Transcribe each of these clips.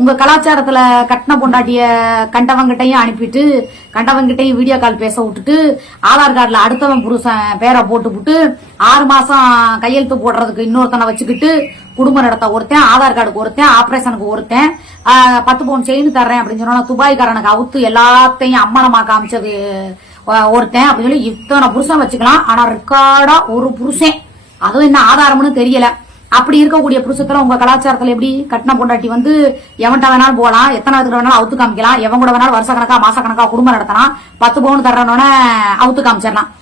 உங்க கலாச்சாரத்துல கட்டின பொண்டாட்டிய கண்டவங்கிட்டையும் அனுப்பிட்டு கண்டவங்கிட்டையும் வீடியோ கால் பேச விட்டுட்டு ஆதார் கார்டுல அடுத்தவன் புருஷன் பேரை போட்டு ஆறு மாசம் கையெழுத்து போடுறதுக்கு இன்னொருத்தனை வச்சுக்கிட்டு குடும்பம் நடத்த ஒருத்தன் ஆதார் கார்டுக்கு ஒருத்தன் ஆபரேஷனுக்கு ஒருத்தன் பத்து பவுன் செயின் தர்றேன் அப்படின்னு சொன்னா துபாய்க்காரனுக்கு அவுத்து எல்லாத்தையும் அம்மனமா காமிச்சது ஒருத்தன் அப்படின்னு சொல்லி இத்தனை புருஷன் வச்சுக்கலாம். ஆனா ரெக்கார்டா ஒரு புருஷன். அதுவும் என்ன ஆதாரம்னு தெரியல. அப்படி இருக்கக்கூடிய புருஷத்துல உங்க கலாச்சாரத்துல எப்படி? கட்டின பொண்டாட்டி வந்து எவன்ட்ட வேணாலும் போகலாம். எத்தனை இடத்துல வேணாலும் அவுத்து காமிக்கலாம். எவன் கூட வேணாலும் வருஷ கணக்கா மாச கணக்கா குடும்பம் நடத்தலாம் பத்து பவுன் தர்றனோட அவுத்து காமிச்சிடலாம்.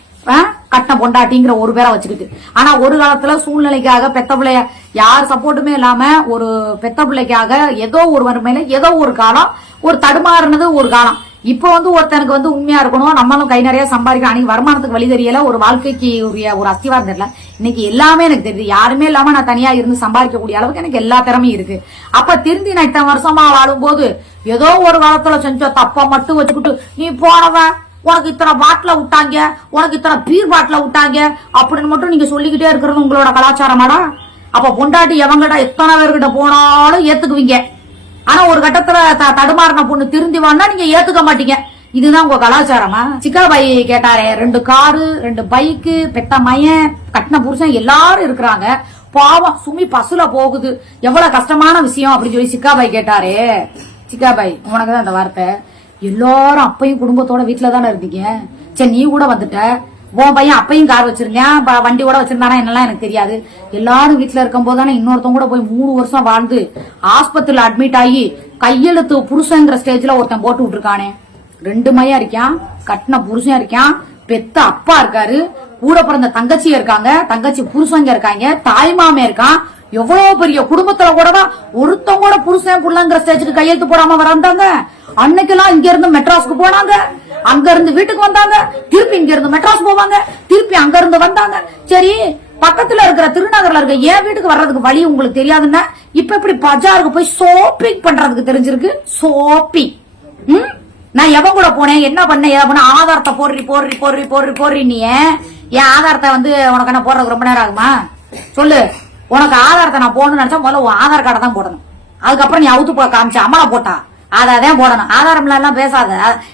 கட்டின பொண்டாட்டிங்கிற ஒரு பேரை வச்சுக்கிட்டு. ஆனா ஒரு காலத்துல சூழ்நிலைக்காக பெத்த பிள்ளைய யார் சப்போர்ட்டுமே இல்லாம ஒரு பெத்த பிள்ளைக்காக ஏதோ ஒரு வறுமையில ஏதோ ஒரு காலம் ஒரு தடுமாறுனது ஒரு காலம். இப்போ வந்து ஒருத்தனுக்கு வந்து உண்மையா இருக்கணும். நம்மளும் கை நிறைய சம்பாதிக்கணும். அன்னைக்கு வருமானத்துக்கு வழி தெரியல. ஒரு வாழ்க்கைக்கு உரிய ஒரு அஸ்திவாரம் தெரியல. இன்னைக்கு எல்லாமே எனக்கு தெரியுது. யாருமே இல்லாம நான் தனியா இருந்து சம்பாதிக்கக்கூடிய அளவுக்கு எனக்கு எல்லா திறமையும் இருக்கு. அப்ப திருந்தி நான் இத்தனை வருஷமா வாழும்போது ஏதோ ஒரு காலத்துல செஞ்ச தப்ப மட்டும் வச்சுக்கிட்டு நீ போனவன் உனக்கு இத்தனை பாட்டில விட்டாங்க உனக்கு இத்தனை பீர் பாட்டில விட்டாங்க அப்படின்னு மட்டும் நீங்க சொல்லிக்கிட்டே இருக்கிறது உங்களோட கலாச்சாரமாடா? அப்ப பொண்டாட்டி எவங்கிட்ட எத்தனை பேர்கிட்ட போனாலும் ஏத்துக்குவீங்க. ஆனா ஒரு கட்டத்துல த- தடுமாறின பொண்ணு திருந்தி வான்னா நீங்க ஏத்துக்க மாட்டீங்க. இதுதான் உங்க கலாச்சாரமா? சிக்கா கேட்டாரே ரெண்டு காரு ரெண்டு பைக்கு பெத்த மயன் கட்டின புருஷன் எல்லாரும் இருக்கிறாங்க. பாவம் சுமி பசுல போகுது. எவ்வளவு கஷ்டமான விஷயம் அப்படின்னு சொல்லி சிக்கா பை கேட்டாரே. சிக்கா பை உனக்கு தான் இந்த வார்த்தை. எல்லாரும் அப்பையும் குடும்பத்தோட வீட்டுல தானே இருந்தீங்க? சரி நீ கூட வந்துட்ட. உன் பையன் அப்பையும் கார் வச்சிருந்தேன். வண்டி கூட வச்சிருந்தானா என்னெல்லாம் எனக்கு தெரியாது. எல்லாரும் வீட்டுல இருக்கும் போதானே இன்னொருத்தவங்க கூட போய் மூணு வருஷம் வாழ்ந்து ஆஸ்பத்திரியில அட்மிட் ஆகி கையெழுத்து புருஷங்கிற ஸ்டேஜ்ல ஒருத்தன் போட்டு விட்டுருக்கானே. ரெண்டு மையா இருக்கான் கட்டின புருஷன் இருக்கான் பெத்த அப்பா இருக்காரு. கூட பிறந்த தங்கச்சி இருக்காங்க. தங்கச்சி புருஷங்க இருக்காங்க. தாய் மாமே இருக்கான். எவ்வளவு பெரிய குடும்பத்துல கூட தான் ஒருத்தன் கூட புருஷன் புள்ளங்கிற ஸ்டேஜுக்கு கையெழுத்து போடாம வராந்தாங்க அன்னைக்கெல்லாம் இங்க இருந்து மெட்ராஸ்க்கு போனாங்க. அங்க இருந்து வீட்டுக்கு வந்தாங்க. திருப்பி இங்க இருந்து மெட்ராஸ் போவாங்க. திருப்பி அங்க இருந்து வந்தாங்க. சரி பக்கத்துல இருக்கிற திருநகர்ல இருக்க என் வீட்டுக்கு வர்றதுக்கு வழி உங்களுக்கு தெரியாதுன்னா இப்ப இப்படி பஜாருக்கு போய் சோப்பிங் பண்றதுக்கு தெரிஞ்சிருக்கு? சோப்பிங் ம்? நான் எவன் கூட போனேன்? என்ன பண்ணேன்? எதை பண்ண ஆதாரத்தை போடுறி போடுறி போடுறி போடுறி போடுறி நீ என் ஆதாரத்தை வந்து உனக்கு என்ன போடுறதுக்கு ரொம்ப நேரம் ஆகுமா? சொல்லு. உனக்கு ஆதாரத்தை நான் போடணும்னு நினைச்சா முதல்ல உன் ஆதார் கார்டை தான் போடணும். அதுக்கப்புறம் நீ அவுத்து போக காமிச்ச அம்மளை போட்டா. அதை தான் போடணும். ஆதாரம்ல எல்லாம் பேசாத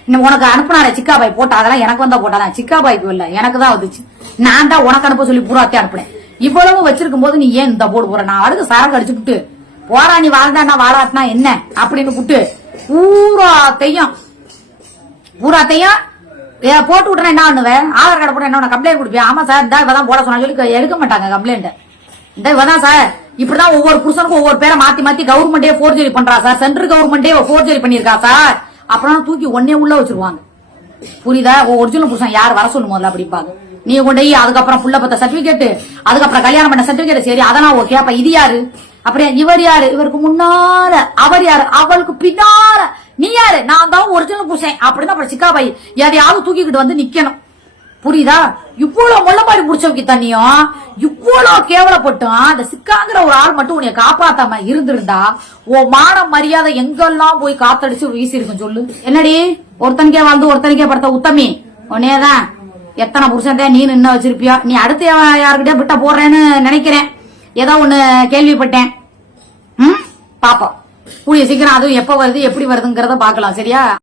இன்னும் உனக்கு அனுப்புனாரு சிக்கா பாய் போட்டா அதெல்லாம் எனக்கு வந்தா போட்டாதான் சிக்கா பாய்க்கு இல்ல எனக்கு தான் வந்துச்சு. நான் தான் உனக்கு அனுப்ப சொல்லி பூராத்தே அனுப்புனேன். இவ்வளவு வச்சிருக்கும் போது நீ ஏன் இந்த போடு போற? நான் அடுத்து சரக்கு அடிச்சு விட்டு போறா நீ வாழ்ந்தானா வாழாட்டினா என்ன? அப்படின்னு விட்டு பூராத்தையும். பூராத்தையும் ஏ, போட்டு விட்டுனா என்ன பண்ணுவேன் ஆதார் கார்டு போட்டு என்ன கம்ப்ளைண்ட் கொடுப்பியா? ஆமா சார் இந்த இவதான் போட சொன்னா சொல்லி எடுக்க மாட்டாங்க கம்ப்ளைண்ட் இந்த இவதான் சார். இப்படிதான் ஒவ்வொரு புருஷனுக்கும் ஒவ்வொரு பேரை மாத்தி மாத்தி கவர்மெண்டே போர்ஜரி பண்றா சார். சென்ட்ரல் கவர்மெண்டே போர்ஜரி பண்ணிருக்கா சார். அப்புறம் தூக்கி ஒன்னே உள்ள வச்சிருவாங்க. புரியுதா? ஒரிஜினல் புருஷன் யார்? வர சொல்லு முதல்ல அப்படிப்பாங்க நீ கொண்டு போய் அதுக்கப்புறம் புள்ள பத்த சர்டிபிகேட் அதுக்கப்புறம் கல்யாணம் பண்ண சர்டிபிகேட் சரி அதெல்லாம் ஓகே அப்ப இது யாரு? அப்புறம் இவர் யாரு? இவருக்கு முன்னால அவர் யாரு? அவளுக்கு பின்னால. நீ யாரு? நான் தான் ஒரிஜினல் புருஷன். அப்படின்னு அப்புறம் சிக்காபாய் எதையாவது தூக்கிக்கிட்டு வந்து நிக்கணும். புரியுதா? இவ்வளவு முள்ளமாரி முடிச்சவங்க தண்ணியும் இவ்வளவு கேவலப்பட்டும் அந்த சிக்காங்கிற ஒரு ஆள் மட்டும் உன்னைய காப்பாத்தாம இருந்திருந்தா ஓ மானம் மரியாதை எங்கெல்லாம் போய் காத்தடிச்சு வீசி இருக்கும் சொல்லு. என்னடி? ஒருத்தனுக்கே வாழ்ந்து ஒருத்தனுக்கே படுத்த உத்தமி. உன்னேதான் எத்தனை புருஷன் தான் நீ நின்று வச்சிருப்பியோ? நீ அடுத்து யாருக்கிட்டே விட்ட போடுறேன்னு நினைக்கிறேன். ஏதோ ஒண்ணு கேள்விப்பட்டேன். ம்? பாப்போம். கூடிய சீக்கிரம் அதுவும் எப்ப வருது எப்படி வருதுங்கிறத பாக்கலாம் சரியா?